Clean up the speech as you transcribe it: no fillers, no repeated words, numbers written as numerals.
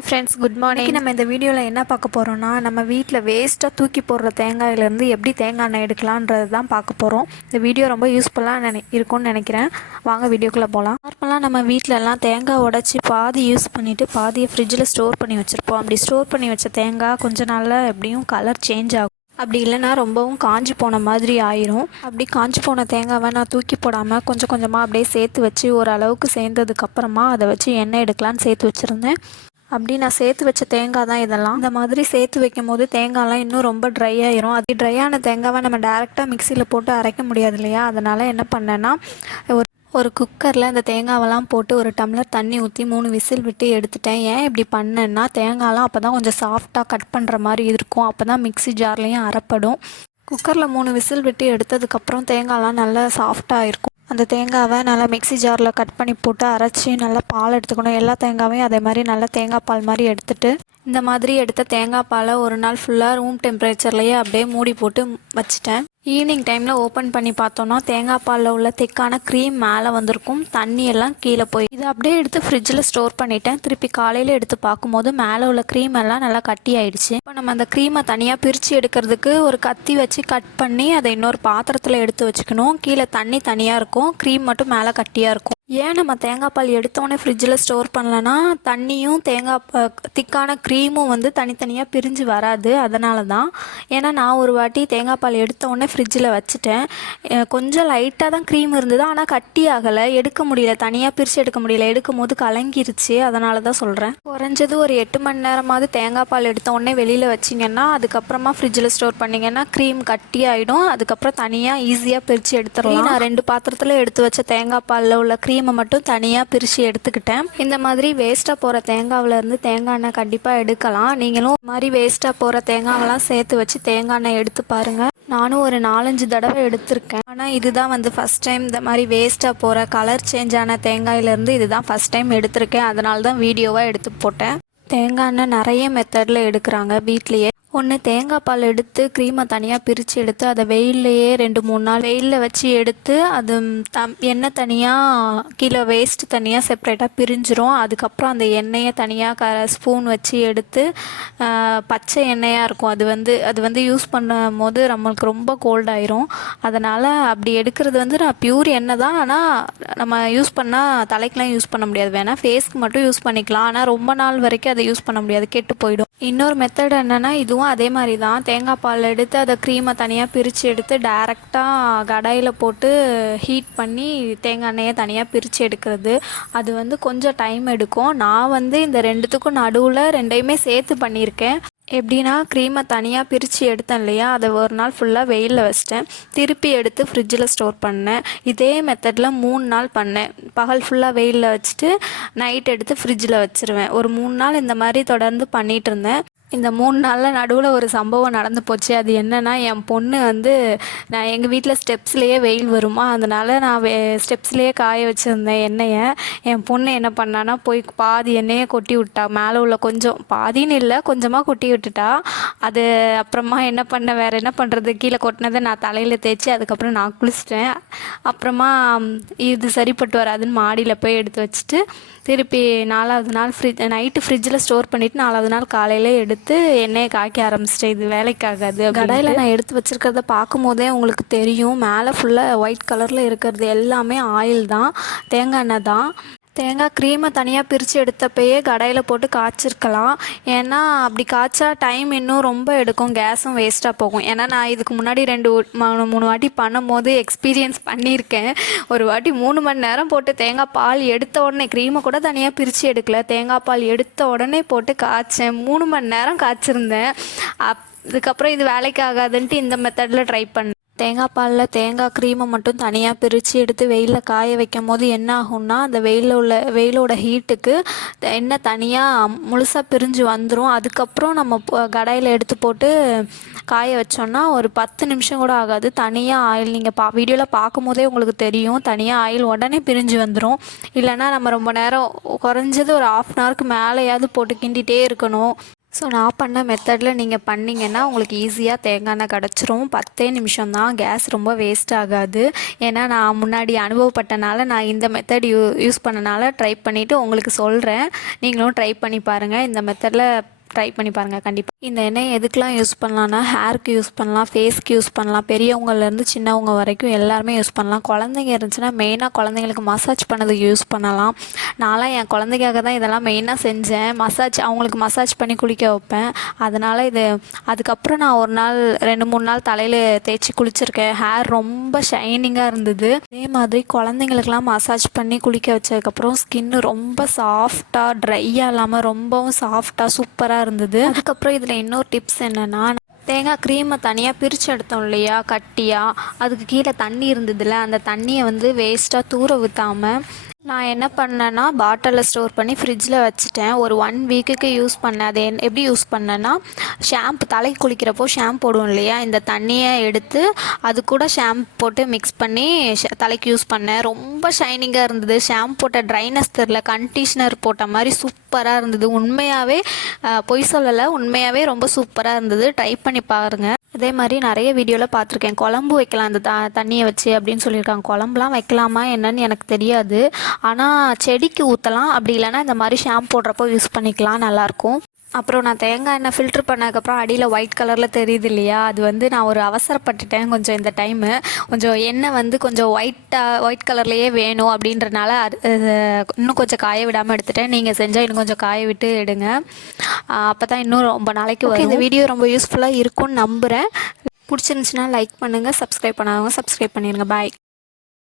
Hi friends, good morning. நம்ம இந்த வீடியோவில் என்ன பார்க்க போகிறோம்னா, நம்ம வீட்டில் வேஸ்ட்டாக தூக்கி போடுற தேங்காயிலேருந்து எப்படி தேங்காய் எண்ணெய் எடுக்கலான்றது தான் பார்க்க போகிறோம். இந்த வீடியோ ரொம்ப யூஸ்ஃபுல்லாக இருக்கும்னு நினைக்கிறேன். வாங்க வீடியோக்குள்ளே போகலாம். நார்மலாக நம்ம வீட்டிலலாம் தேங்காய் உடச்சி பாதி யூஸ் பண்ணிவிட்டு பாதியை ஃப்ரிட்ஜில் ஸ்டோர் பண்ணி வச்சுருப்போம். அப்படி ஸ்டோர் பண்ணி வச்ச தேங்காய் கொஞ்ச நாளில் எப்படியும் கலர் சேஞ்ச் ஆகும். அப்படி இல்லைன்னா ரொம்பவும் காஞ்சி போன மாதிரி ஆயிரும். அப்படி காஞ்சி போன தேங்காவை நான் தூக்கி போடாமல் கொஞ்சம் கொஞ்சமாக அப்படியே சேர்த்து வச்சு ஓரளவுக்கு சேர்ந்ததுக்கப்புறமா அதை வச்சு எண்ணெய் எடுக்கலான்னு சேர்த்து வச்சுருந்தேன். அப்படி நான் சேர்த்து வச்ச தேங்காய் தான் இதெல்லாம். இந்த மாதிரி சேர்த்து வைக்கும் போது தேங்காய்லாம் இன்னும் ரொம்ப ட்ரை ஆயிரும். அது ட்ரையான தேங்காவை நம்ம டேரெக்டாக மிக்சியில் போட்டு அரைக்க முடியாது இல்லையா? அதனால் என்ன பண்ணேன்னா, ஒரு குக்கரில் இந்த தேங்காவெல்லாம் போட்டு ஒரு டம்ளர் தண்ணி ஊற்றி 3 விசில் விட்டு எடுத்துட்டேன். ஏன் இப்படி பண்ணேன்னா, தேங்காய்லாம் அப்போ தான் கொஞ்சம் சாஃப்டாக கட் பண்ணுற மாதிரி இருக்கும். அப்போ தான் மிக்சி ஜார்லேயும் அரைப்படும். குக்கரில் 3 விசில் விட்டு எடுத்ததுக்கப்புறம் தேங்காய்லாம் நல்லா சாஃப்டாக இருக்கும். அந்த தேங்காவை நல்லா மிக்சி ஜாரில் கட் பண்ணி போட்டு அரைச்சி நல்லா பால் எடுத்துக்கணும். எல்லா தேங்காவையும் அதே மாதிரி நல்லா தேங்காய் பால் மாதிரி எடுத்துட்டு, இந்த மாதிரி எடுத்த தேங்காய் பாலை ஒரு நாள் ஃபுல்லாக ரூம் டெம்பரேச்சர்லேயே அப்படியே மூடி போட்டு வச்சுட்டேன். ஈவினிங் டைமில் ஓப்பன் பண்ணி பார்த்தோன்னா தேங்காய் பாலில் உள்ள திக்கான க்ரீம் மேலே வந்திருக்கும். தண்ணி எல்லாம் கீழே போய் இதை அப்படியே எடுத்து ஃப்ரிட்ஜில் ஸ்டோர் பண்ணிட்டேன். திருப்பி காலையில் எடுத்து பார்க்கும்போது மேலே உள்ள க்ரீம் எல்லாம் நல்லா கட்டி ஆயிடுச்சு. இப்போ நம்ம அந்த க்ரீமை தனியாக பிரித்து எடுக்கிறதுக்கு ஒரு கத்தி வச்சு கட் பண்ணி அதை இன்னொரு பாத்திரத்தில் எடுத்து வச்சுக்கணும். கீழே தண்ணி தனியாக இருக்கும், க்ரீம் மட்டும் மேலே கட்டியாக இருக்கும். ஏன் நம்ம தேங்காய் பால் எடுத்தோடனே ஃப்ரிட்ஜில் ஸ்டோர் பண்ணலன்னா தண்ணியும் திக்கான க்ரீமும் வந்து தனித்தனியாக பிரிஞ்சு வராது. அதனால தான். ஏன்னா நான் ஒரு வாட்டி தேங்காய் பால் எடுத்தோடனே ஃப்ரிட்ஜில் வச்சுட்டேன். கொஞ்சம் லைட்டாக தான் க்ரீம் இருந்தது, ஆனால் கட்டி ஆகலை, எடுக்க முடியல, தனியாக பிரித்து எடுக்க முடியல, எடுக்கும் போது கலங்கிருச்சு. அதனால தான் சொல்கிறேன். குறைஞ்சது ஒரு 8 மணி நேரமாவது தேங்காய் பால் எடுத்தோடனே வெளியில் வச்சிங்கன்னா, அதுக்கப்புறமா ஃப்ரிட்ஜில் ஸ்டோர் பண்ணிங்கன்னா க்ரீம் கட்டி ஆகிடும். அதுக்கப்புறம் தனியாக ஈஸியாக பிரித்து எடுத்துடலாம். நான் 2 பாத்திரத்தில் எடுத்து வச்ச தேங்காய் பாலில் உள்ள க்ரீமை மட்டும் தனியாக பிரித்து எடுத்துக்கிட்டேன். இந்த மாதிரி வேஸ்ட்டாக போகிற தேங்காவிலேருந்து தேங்காய் எண்ணெய் கண்டிப்பாக எடுக்கலாம். நீங்களும் இந்த மாதிரி வேஸ்ட்டாக போகிற தேங்காவெல்லாம் சேர்த்து வச்சு தேங்காய் எண்ணெய் எடுத்து பாருங்கள். நானும் ஒரு 4-5 தடவை எடுத்திருக்கேன். ஆனால் இதுதான் வந்து ஃபஸ்ட் டைம் இந்த மாதிரி வேஸ்ட்டாக போகிற கலர் சேஞ்ச் ஆன தேங்காயிலேருந்து இதுதான் ஃபஸ்ட் டைம் எடுத்திருக்கேன். அதனால தான் வீடியோவாக எடுத்து போட்டேன். தேங்காய் எண்ணெய் நிறைய மெத்தடில் எடுக்கிறாங்க வீட்லேயே. ஒன்று, தேங்காய் பால் எடுத்து க்ரீமை தனியாக பிரித்து எடுத்து அதை வெயில்லையே 2-3 நாள் வெயிலில் வச்சு எடுத்து அது எண்ணெய் தனியாக கீழே வேஸ்ட்டு தனியாக செப்ரேட்டாக பிரிஞ்சிரும். அதுக்கப்புறம் அந்த எண்ணெயை தனியாக ஸ்பூன் வச்சு எடுத்து பச்சை எண்ணெயாக இருக்கும். அது வந்து யூஸ் பண்ணும் போது நம்மளுக்கு ரொம்ப கோல்டாயிரும். அதனால் அப்படி எடுக்கிறது வந்து நான் பியூர் எண்ணெய் தான். ஆனால் நம்ம யூஸ் பண்ணால் தலைக்கெலாம் யூஸ் பண்ண முடியாது, வேணால் ஃபேஸ்க்கு மட்டும் யூஸ் பண்ணிக்கலாம். ஆனால் ரொம்ப நாள் வரைக்கும் அதை யூஸ் பண்ண முடியாது, கெட்டு போயிடும். இன்னொரு மெத்தட் என்னென்னா, இதுவும் அதே மாதிரி தான். தேங்காய் பால் எடுத்து அதை க்ரீமை தனியாக பிரித்து எடுத்து டைரெக்டாக கடாயில் போட்டு ஹீட் பண்ணி தேங்காய் எண்ணெயை தனியாக பிரித்து எடுக்கிறது. அது வந்து கொஞ்சம் டைம் எடுக்கும். நான் வந்து இந்த 2த்துக்கும் நடுவில் 2யுமே சேர்த்து பண்ணியிருக்கேன். எப்படின்னா, க்ரீமை தனியாக பிரித்து எடுத்தேன் இல்லையா, அதை ஒரு நாள் ஃபுல்லாக வெயிலில் வச்சிட்டேன். திருப்பி எடுத்து ஃப்ரிட்ஜில் ஸ்டோர் பண்ணேன். இதே மெத்தடில் 3 நாள் பண்ணேன். பகல் ஃபுல்லாக வெயிலில் வச்சுட்டு நைட் எடுத்து ஃப்ரிட்ஜில் வச்சுருவேன். ஒரு 3 நாள் இந்த மாதிரி தொடர்ந்து பண்ணிகிட்டு இருந்தேன். இந்த 3 நாளில் நடுவில் ஒரு சம்பவம் நடந்து போச்சு. அது என்னென்னா, என் பொண்ணு வந்து நான் எங்கள் வீட்டில் ஸ்டெப்ஸ்லேயே வெயில் வருமா, அதனால் நான் ஸ்டெப்ஸ்லேயே காய வச்சுருந்தேன் எண்ணெயை. என் பொண்ணு என்ன பண்ணான்னா, போய் பாதி எண்ணெயை கொட்டி விட்டா. மேலே உள்ள கொஞ்சம், பாதின்னு இல்லை, கொஞ்சமாக கொட்டி விட்டுட்டா. அது அப்புறமா என்ன பண்ண, வேறு என்ன பண்ணுறது, கீழே கொட்டினதை நான் தலையில் தேய்ச்சி அதுக்கப்புறம் நான் குளிச்சிட்டேன். அப்புறமா இது சரிப்பட்டு வராதுன்னு மாடியில் போய் எடுத்து வச்சுட்டு திருப்பி 4வது நாள் நைட்டு ஃப்ரிட்ஜில் ஸ்டோர் பண்ணிவிட்டு 4வது நாள் காலையில் எடுத்து எண்ணெயை காய்க்க ஆரம்பிச்சிட்டேன். இது வேலைக்காகாது. கடாயில் நான் எடுத்து வச்சுருக்கிறத பார்க்கும் போதே உங்களுக்கு தெரியும், மேலே ஃபுல்லாக ஒயிட் கலரில் இருக்கிறது எல்லாமே ஆயில் தான், தேங்காய் எண்ணெய் தான். தேங்காய் க்ரீமை தனியாக பிரித்து எடுத்தப்பயே கடாயில் போட்டு காய்ச்சிருக்கலாம். ஏன்னா அப்படி காய்ச்சா டைம் இன்னும் ரொம்ப எடுக்கும், கேஸும் வேஸ்ட்டாக போகும். ஏன்னா நான் இதுக்கு முன்னாடி 2-3 வாட்டி பண்ணும்போது எக்ஸ்பீரியன்ஸ் பண்ணியிருக்கேன். ஒரு வாட்டி 3 மணி நேரம் போட்டு தேங்காய் பால் எடுத்த உடனே, க்ரீமை கூட தனியாக பிரித்து எடுக்கல, தேங்காய் பால் எடுத்த உடனே போட்டு காய்ச்சேன். 3 மணி நேரம் காய்ச்சிருந்தேன். அதுக்கப்புறம் இது வேலைக்கு ஆகாதுன்ட்டு இந்த மெத்தடில் ட்ரை பண்ணேன். தேங்காய் பாலில் தேங்காய் க்ரீமை மட்டும் தனியாக பிரித்து எடுத்து வெயிலில் காய வைக்கும் போது என்ன ஆகும்னா, அந்த வெயிலோட ஹீட்டுக்கு எண்ணெய் தனியாக முழுசாக பிரிஞ்சு வந்துடும். அதுக்கப்புறம் நம்ம கடாயில் எடுத்து போட்டு காய வச்சோன்னா ஒரு 10 நிமிஷம் கூட ஆகாது, தனியாக ஆயில் நீங்கள் வீடியோவில் பார்க்கும் போதே உங்களுக்கு தெரியும், தனியாக ஆயில் உடனே பிரிஞ்சு வந்துடும். இல்லைன்னா நம்ம ரொம்ப நேரம், குறைஞ்சது ஒரு 1/2 hourக்கு மேலேயாவது போட்டு கிண்டிகிட்டே இருக்கணும். ஸோ நான் பண்ண மெத்தடில் நீங்கள் பண்ணிங்கன்னா உங்களுக்கு ஈஸியாக தேங்காய் எண்ணெய் கிடச்சிரும். 10 நிமிஷம் தான், கேஸ் ரொம்ப வேஸ்ட் ஆகாது. ஏன்னா நான் முன்னாடி அனுபவப்பட்டனால நான் இந்த மெத்தட் யூஸ் பண்ணனால ட்ரை பண்ணிவிட்டு உங்களுக்கு சொல்கிறேன். நீங்களும் ட்ரை பண்ணி பாருங்கள். இந்த மெத்தடில் ட்ரை பண்ணி பாருங்கள் கண்டிப்பாக. இந்த எண்ணெய் எதுக்கெலாம் யூஸ் பண்ணலான்னா ஹேருக்கு யூஸ் பண்ணலாம், ஃபேஸ்க்கு யூஸ் பண்ணலாம், பெரியவங்கலேருந்து சின்னவங்க வரைக்கும் எல்லாருமே யூஸ் பண்ணலாம். குழந்தைங்க இருந்துச்சுன்னா மெயினாக குழந்தைங்களுக்கு மசாஜ் பண்ணதுக்கு யூஸ் பண்ணலாம். நான்லாம் என் குழந்தைக்காக தான் இதெல்லாம் மெயினாக செஞ்சேன். அவங்களுக்கு மசாஜ் பண்ணி குளிக்க வைப்பேன். அதனால் அதுக்கப்புறம் நான் ஒரு நாள் 2-3 நாள் தலையில் தேய்ச்சி குளிச்சிருக்கேன். ஹேர் ரொம்ப ஷைனிங்காக இருந்தது. அதே மாதிரி குழந்தைங்களுக்கெல்லாம் மசாஜ் பண்ணி குளிக்க வச்சதுக்கப்புறம் ஸ்கின்னு ரொம்ப சாஃப்டாக ட்ரையாக இல்லாமல் ரொம்பவும் சாஃப்டாக சூப்பராக இருந்தது. அதுக்கப்புறம் இதில் இன்னொரு டிப்ஸ் என்னென்னா, தேங்காய் க்ரீமை தனியாக பிரித்து எடுத்தோம் இல்லையா கட்டியாக, அதுக்கு கீழே தண்ணி இருந்ததில்ல, அந்த தண்ணியை வேஸ்ட்டாக தூர ஊற்றாமல் நான் என்ன பண்ணேன்னா பாட்டிலில் ஸ்டோர் பண்ணி ஃப்ரிட்ஜில் வச்சுட்டேன். ஒரு 1 வீக்குக்கு யூஸ் பண்ணேன். அது எப்படி யூஸ் பண்ணேன்னா, தலைக்கு குளிக்கிறப்போ ஷாம்பு போடுவோம் இல்லையா, இந்த தண்ணியை எடுத்து அது கூட ஷாம்பு போட்டு மிக்ஸ் பண்ணி தலைக்கு யூஸ் பண்ணேன். ரொம்ப ஷைனிங்காக இருந்தது. ஷாம்பு போட்ட ட்ரைனஸ் தெரில, கண்டிஷ்னர் போட்ட மாதிரி சூப்பராக இருந்தது. உண்மையாகவே பொய் சொல்லலை, உண்மையாகவே ரொம்ப சூப்பராக இருந்தது. ட்ரை பண்ணி பாருங்கள். அதே மாதிரி நிறைய வீடியோவில் பார்த்துருக்கேன், குழம்பு வைக்கலாம் இந்த தண்ணியை வச்சு அப்படின்னு சொல்லியிருக்காங்க. குழம்புலாம் வைக்கலாமா என்னன்னு எனக்கு தெரியாது. ஆனால் செடிக்கு ஊற்றலாம், அப்படி இல்லைன்னா இந்த மாதிரி ஷாம்பு போடுறப்போ யூஸ் பண்ணிக்கலாம், நல்லாயிருக்கும். அப்புறம் நான் தேங்காய் எண்ணெய் ஃபில்ட்ரு பண்ணதுக்கப்புறம் அடியில் ஒயிட் கலரில் தெரியுது இல்லையா, அது நான் ஒரு அவசரப்பட்டுட்டேன் கொஞ்சம். இந்த டைமு கொஞ்சம் எண்ணெய் கொஞ்சம் ஒயிட் கலர்லேயே வேணும் அப்படின்றனால இன்னும் கொஞ்சம் காய விடாமல் எடுத்துட்டேன். நீங்கள் செஞ்சால் இன்னும் கொஞ்சம் காய விட்டு எடுங்க, அப்போ தான் இன்னும் ரொம்ப நாளைக்கு வரும். இந்த வீடியோ ரொம்ப யூஸ்ஃபுல்லாக இருக்கும்னு நம்புகிறேன். பிடிச்சிருந்துச்சுன்னா லைக் பண்ணுங்கள், சப்ஸ்கிரைப் பண்ணாதவங்க சப்ஸ்கிரைப் பண்ணிடுங்க. பாய்.